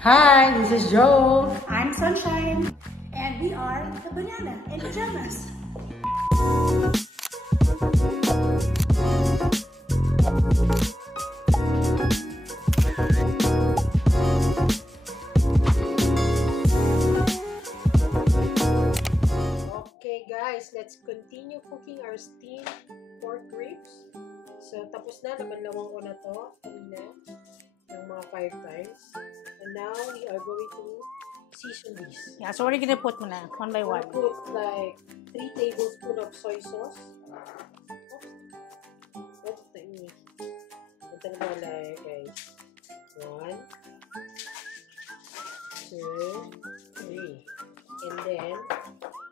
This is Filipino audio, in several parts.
Hi, this is Joe. I'm Sunshine, and we are the Banana in Pajamas. Okay guys, let's continue cooking our steamed pork ribs. So tapos na, nabanlawang ko na to kanina ng mga 5 times. And now we are going to season this. Yeah, so what are you gonna put muna? One by one. I'm gonna put like 3 tablespoons of soy sauce. Oops, taingi. Ito na ba like guys? 1, 2, 3. And then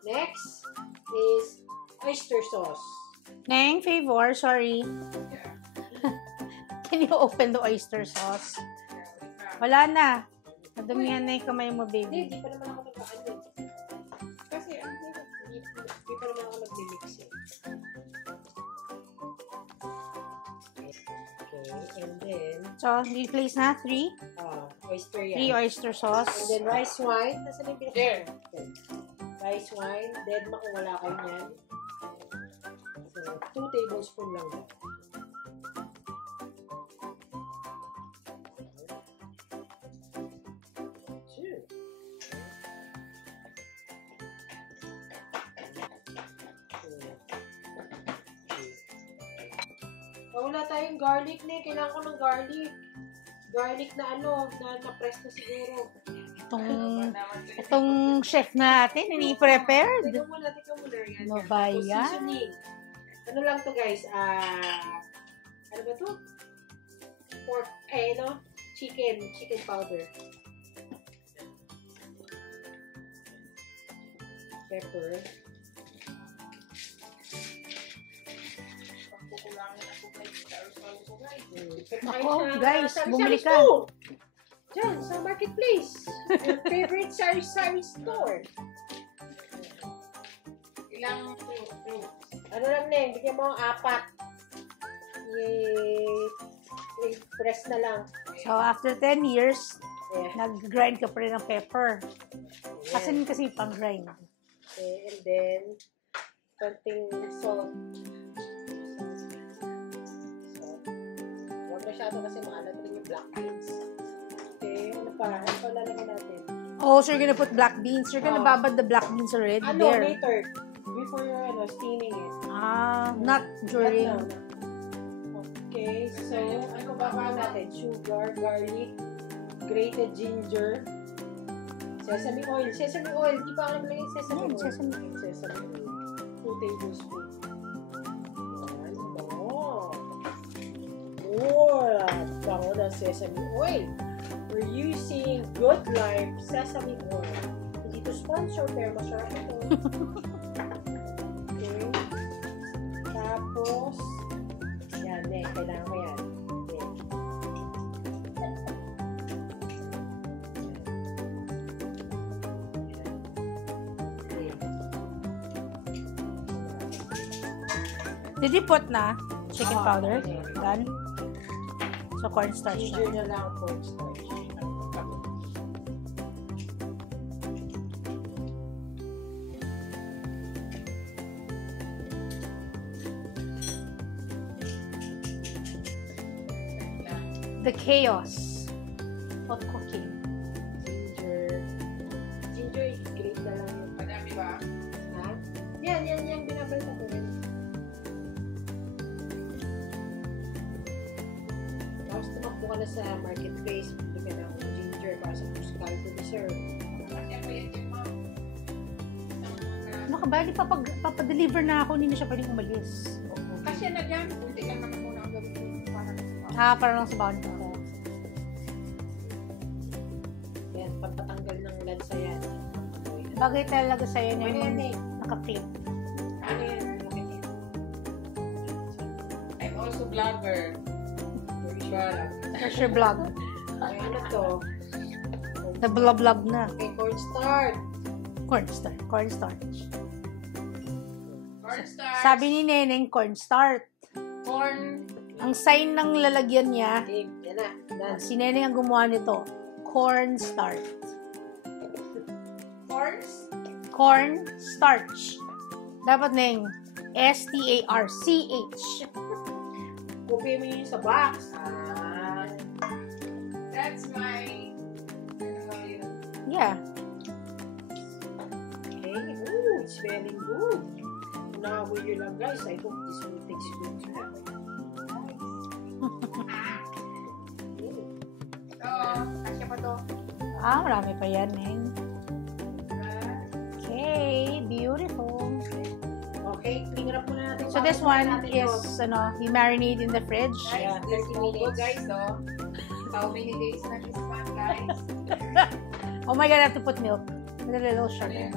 next is oyster sauce. Neng, favor, sorry. Can you open the oyster sauce? Wala na. Madumihan na yung kamay mo, baby. Hindi pa naman ako nag-ano. Kasi hindi pa naman ako nag-mix eh. Okay, and then So, replace na 3 oyster yan. 3 oyster sauce. And then rice wine. Nasaan yung pinaka? Okay. Rice wine. Dead ma kung wala kayo yan. So, 2 tablespoons lang yan. Wala tayong garlic na. Kailangan ko ng garlic. Garlic na na-press na siguro. Itong chef natin, ini-prepared. Tignan mo na. Yan. Ano ba So, yan? seasoning. Ano lang to guys? Ano ba to? Pork, chicken powder. Pepper. Ako, guys, bumili ka. Diyan, sa marketplace. Your favorite sari-sari store. Ilang ano lang na, bigyan mo ang 4. I-press na lang. So, after 10 years, Yeah. nag-grind ka pa rin ng pepper. Ayan. Kasi pang-grind. Okay, and then, konting salt. Huwag masyado kasi maalat rin yung black beans. Okay, ano pa? Ano pa lalagyan natin? Oh, so you're gonna put black beans. You're gonna babad the black beans already there. Later. Before you're steaming it. Not during. No. Okay, so, ano ba natin? Sugar, garlic, grated ginger, sesame oil. Sesame oil, di pa ako naglagay sesame oil. Sesame oil. 2 tablespoons. Bango na sesame oil. We're using Good Life sesame oil. Hindi to sponsor, pero masarap ito. Okay. Tapos, yan, kailangan ko yan. Did you put na chicken powder? Okay. Done? So, cornstarch na. Ginger na lang cornstarch. The chaos of cooking. Ginger, i-grate na lang yung padami ba? Ha? Yan, binabalta ko rin. Tapos tumakbo ka na sa marketplace, bili ka ng ginger para sa caldo dessert. Ano ka ba? Di papadeliver na ako, hindi na siya pwedeng umalis. Kasi na dyan, kunti lang naman muna ang gawin ko Para lang sa baon ko. yan, pagpatanggal ng lansa yan. Bagay talaga sa'yo na Ano yan yung naka-clip. Ano yan? I'm also vlogger. That's your vlog. Ay, ano to? The vlog na. Okay, cornstarch. Cornstarch. Cornstarch. Sabi ni Neneng, cornstarch. Corn. Ang sign ng lalagyan niya, Yan na. si Neneng ang gumawa nito. cornstarch. Horse? Cornstarch. Dapat na yung S-T-A-R-C-H. Kopya mo yun sa box. That's my... Yeah. Okay. Ooh, it's very good. Now, with you lang guys, I hope this will taste good to have. Kasya pa to. Marami pa yan, Neng. Okay, beautiful. Okay, clean up muna natin. So this one is, you marinate in the fridge. Yeah, Guys, this 30 Mogo, minutes. guys, oh. How many days na this one, guys? Oh my God, I have to put milk. With a little sugar.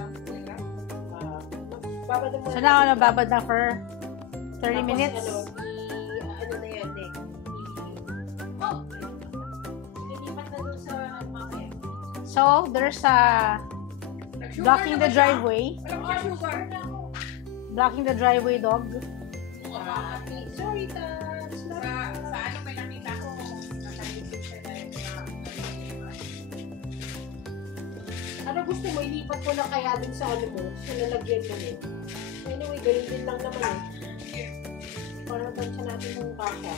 Babad mo So now, babad na for 30 minutes. Ano na yan, Nick? Ilipat na doon sa mamaya. So, there's blocking the driveway. Walang sugar. Blocking the driveway, dog. Sorry, Sa ano may nakita ko, nasa YouTube channel na ano gusto mo, ilipat ko na kaya dun sa ano mo, sa lalagyan mo eh. Anyway, ganun din lang naman eh. Para tansya natin kung kaka.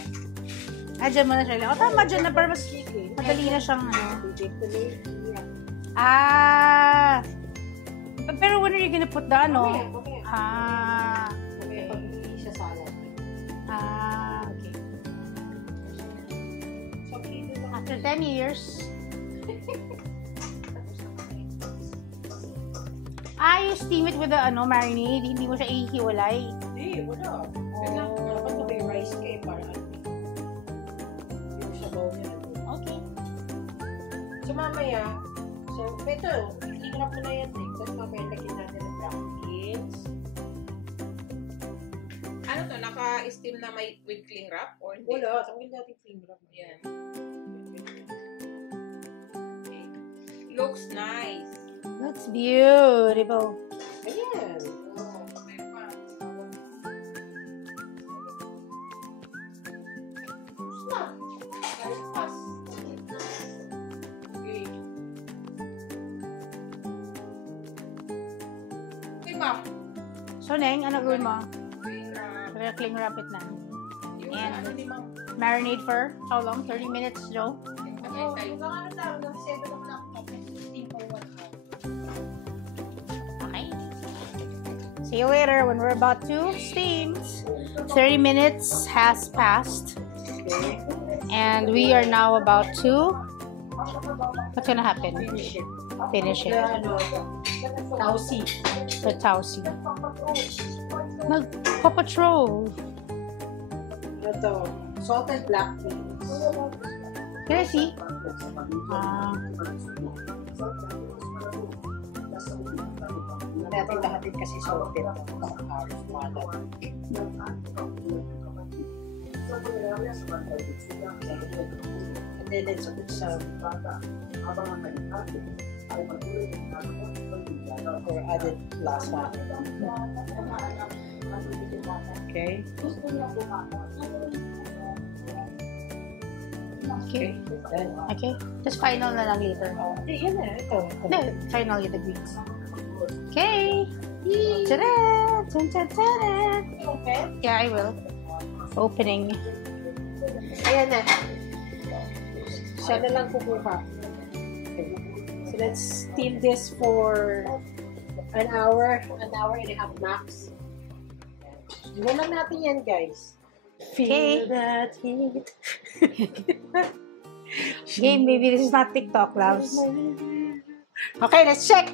Dyan mo na siya. O, tama dyan na. Para mas Chicken. madali na siyang Bibig ko na Pero when are you gonna put the Mamaya. okay. Mamaya pag hindi siya salad. Okay. So, kilo lang. After 10 years. You steam it with the marinade. Hindi mo siya ihiwalay. Hindi, wala. Dapat na may rice ka eh, para ano. Yung sabaw niya. Okay. So, mamaya, ito, i-clean up mo na yan eh. Tapos mamaya lagyan natin ng black beans. ano to, naka-steam na may with cling wrap? Or hindi? Wala, tanggalin natin clean wrap. Yan. Okay. Looks nice. Looks beautiful. Ayan. Oh, may pa. Snap. Pass. Okay. Okay, ma'am. So, Neng, ano gawin mo? Cling wrap. Cling wrap it na. Yung And- ano ni ma'am. Marinade for how long? 30 minutes, Joe? Oh, yung ano tawag ng 7 o'clock tapos 16 for 1 hour. Okay. See you later when we're about to steam. 30 minutes has passed. Okay. And we are now about to... What's gonna happen? Finish it. Finish it. Tausi. The tausi. Nag-papatrol. Ito. Salted black beans. Can I see? Hindi natin lahatin kasi salted. And then let's put some for added lasa. Okay. Okay. Then, Okay. Just final na lang later. hindi, yan na. Ito. No, final with the greens. Okay. Ta-da! Dun, dun, dun. Open. Yeah, I will. Opening. Ayan na. Siya na lang kukuha. Okay. So let's steam this for an hour and a half max. Diyan lang natin yan, guys. Okay. Feel that heat. Okay, maybe this is not TikTok, loves. Okay, let's check.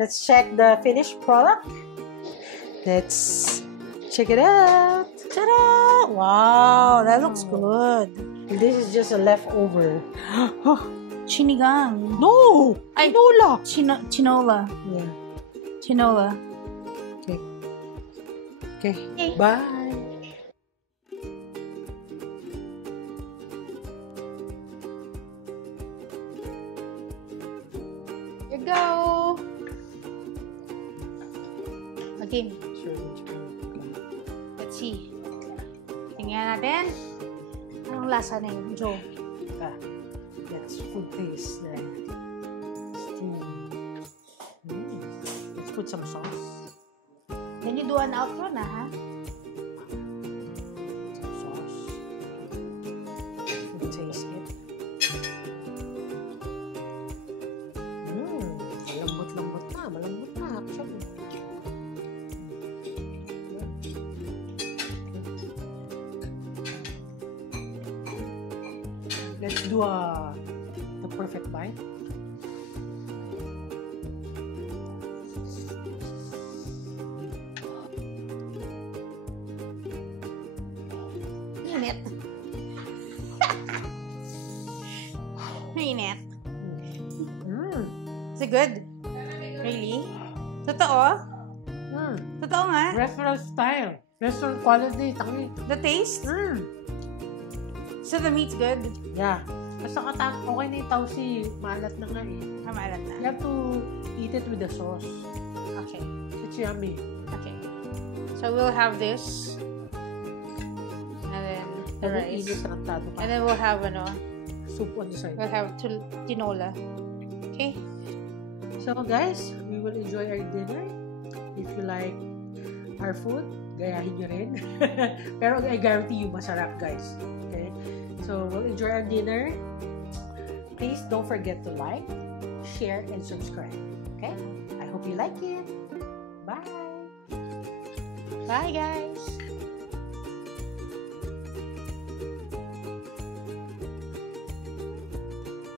Let's check the finished product. Let's check it out. Ta-da! Wow, that looks good. This is just a leftover. Chinigang. No! Ay, Tinola! chinola. Yeah. Chinola. Okay. Okay. Okay. Bye! Here you go. Okay, let's see. Tingnan natin. Anong lasa na yun, Joe? Yes. Let's food taste then. Steam. Let's put some sauce. Then you do an outro na, ha? Some sauce. Food taste it. Malambot-lambot na. Malambot na actually. Let's do the perfect bite. Mainit. Mainit. Is it good? Really? Totoo? Totoo nga? Restaurant style. Restaurant quality. Tangi. The taste? So the meat's good? Yeah. Basta okay na yung tausi. Maalat na nga eh. Maalat You na. have to eat it with the sauce. Okay. It's yummy. Okay. So we'll have this. And then the rice. And then we'll have soup on the side. we'll have tinola. Okay? So guys, we will enjoy our dinner. If you like our food, gayahin nyo rin. Pero I guarantee you, masarap guys. Okay? So we'll enjoy our dinner. Please don't forget to like, share, and subscribe. Okay? I hope you like it. Bye! Bye, guys!